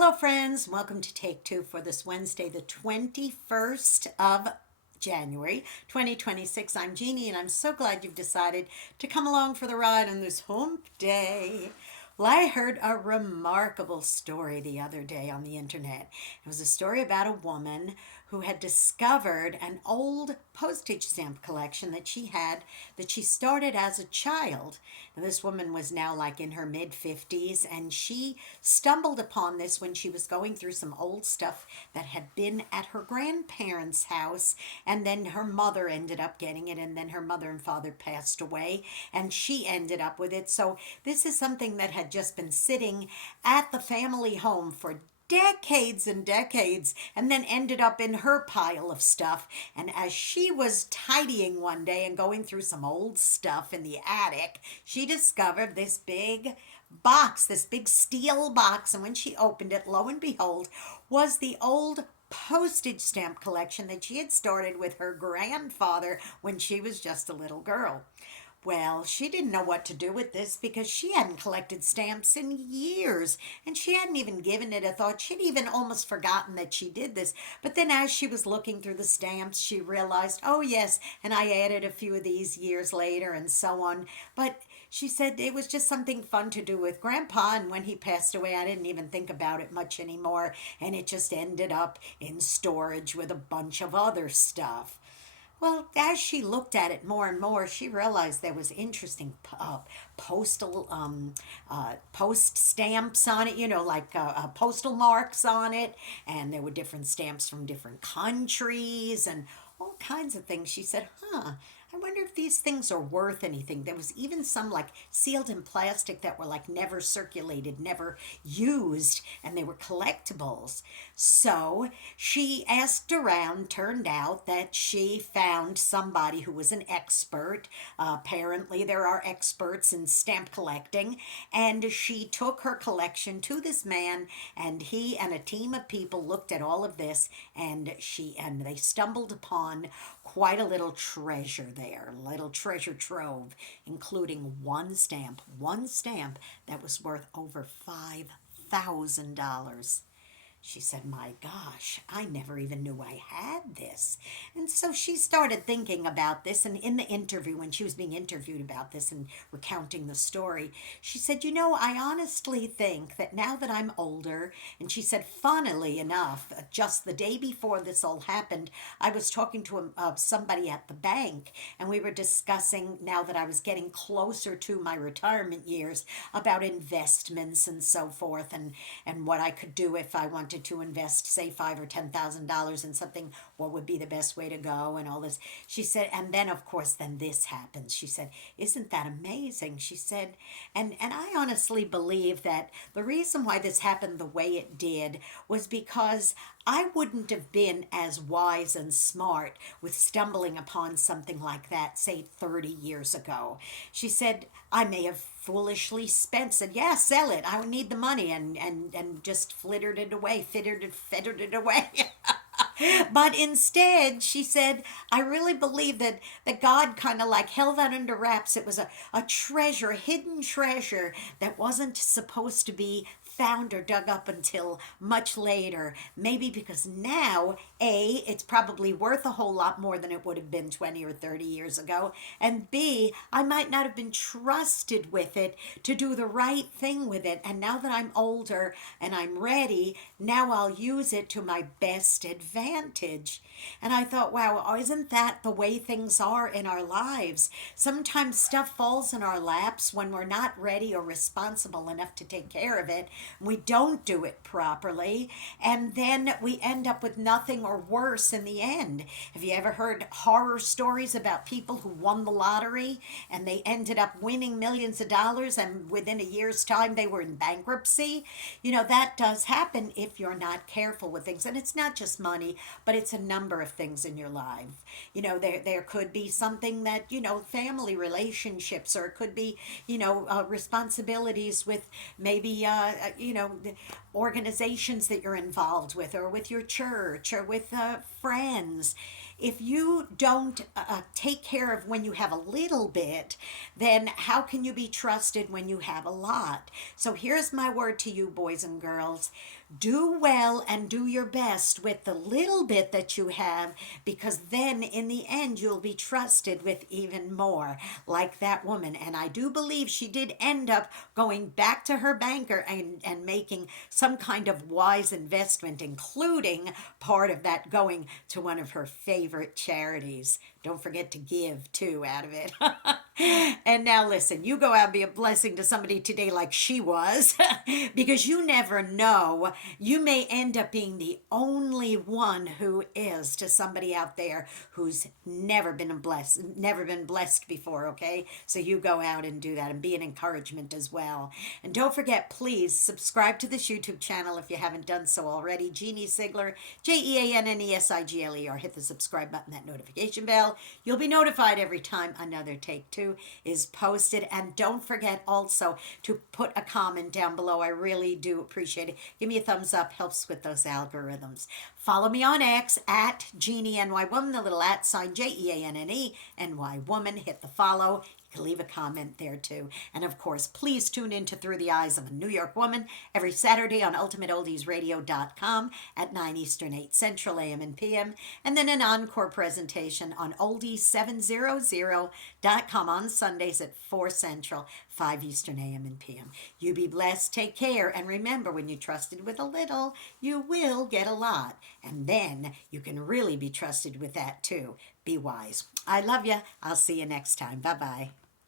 Hello, friends. Welcome to Take Two for this Wednesday, the 21st of January, 2026. I'm Jeannie, and I'm so glad you've decided to come along for the ride on this hump day. Well, I heard a remarkable story the other day on the internet. It was a story about a woman who had discovered an old postage stamp collection that she started as a child. And this woman was now like in her mid 50s, and she stumbled upon this when she was going through some old stuff that had been at her grandparents' house, and then her mother ended up getting it, and then her mother and father passed away, and she ended up with it. So this is something that had just been sitting at the family home for decades and decades, and then ended up in her pile of stuff. And as she was tidying one day and going through some old stuff in the attic, she discovered this big box, this big steel box. And when she opened it, lo and behold, was the old postage stamp collection that she had started with her grandfather when she was just a little girl. Well, she didn't know what to do with this because she hadn't collected stamps in years, and she hadn't even given it a thought. She'd even almost forgotten that she did this. But then as she was looking through the stamps, she realized, oh yes, and I added a few of these years later and so on. But she said it was just something fun to do with Grandpa, and when he passed away, I didn't even think about it much anymore, and it just ended up in storage with a bunch of other stuff. Well, as she looked at it more and more, she realized there was interesting post stamps on it, like postal marks on it, and there were different stamps from different countries and all kinds of things. She said, huh, I wonder if these things are worth anything. There was even some like sealed in plastic that were like never circulated, never used, and they were collectibles. So she asked around, turned out that she found somebody who was an expert. Apparently, there are experts in stamp collecting, and she took her collection to this man, and he and a team of people looked at all of this, and they stumbled upon quite a little treasure there, a little treasure trove, including one stamp that was worth over $5,000. She said, my gosh, I never even knew I had this. And so she started thinking about this. And in the interview, when she was being interviewed about this and recounting the story, she said, I honestly think that now that I'm older, and she said, funnily enough, just the day before this all happened, I was talking to somebody at the bank, and we were discussing, now that I was getting closer to my retirement years, about investments and so forth, and what I could do if I wanted to invest, say, five or $10,000 in something. What would be the best way to go, and all this. She said, and then of course, then this happens. She said, "Isn't that amazing?" She said, and I honestly believe that the reason why this happened the way it did was because I wouldn't have been as wise and smart with stumbling upon something like that, say 30 years ago. She said, I may have foolishly said, yeah, sell it. I need the money, and just fittered it away. But instead, she said, I really believe that God kind of like held that under wraps. It was a treasure, a hidden treasure that wasn't supposed to be found or dug up until much later. Maybe because now, A, it's probably worth a whole lot more than it would have been 20 or 30 years ago. And B, I might not have been trusted with it to do the right thing with it. And now that I'm older and I'm ready, now I'll use it to my best advantage. And I thought, wow, isn't that the way things are in our lives? Sometimes stuff falls in our laps when we're not ready or responsible enough to take care of it. We don't do it properly, and then we end up with nothing or worse in the end. Have you ever heard horror stories about people who won the lottery and they ended up winning millions of dollars, and within a year's time they were in bankruptcy? That does happen if you're not careful with things. And it's not just money, but it's a number of things in your life. There could be something that, family relationships, or it could be, responsibilities with maybe, the organizations that you're involved with, or with your church, or with friends. If you don't take care of when you have a little bit, then how can you be trusted when you have a lot? So here's my word to you, boys and girls. Do well and do your best with the little bit that you have, because then in the end you'll be trusted with even more, like that woman. And I do believe she did end up going back to her banker and making some kind of wise investment, including part of that going to one of her favorite charities. Don't forget to give too out of it. And now listen, you go out and be a blessing to somebody today like she was, because you never know. You may end up being the only one who is to somebody out there who's never been blessed before, okay? So you go out and do that and be an encouragement as well. And don't forget, please subscribe to this YouTube channel if you haven't done so already. Jeanne Sigler, JeanneSigler. Hit the subscribe button, that notification bell. You'll be notified every time another Take Two is posted. And don't forget also to put a comment down below. I really do appreciate it. Give me a thumbs up, helps with those algorithms. Follow me on X at JeanneNY the little @ sign JeanneNY Hit the follow. You can leave a comment there too. And of course, please tune in to Through the Eyes of a New York Woman every Saturday on UltimateOldiesRadio.com at 9 Eastern, 8 Central AM and PM. And then an encore presentation on Oldies700.com on Sundays at 4 Central, 5 Eastern AM and PM. You be blessed, take care, and remember, when you're trusted with a little, you will get a lot. And then you can really be trusted with that too. Be wise. I love you. I'll see you next time. Bye-bye.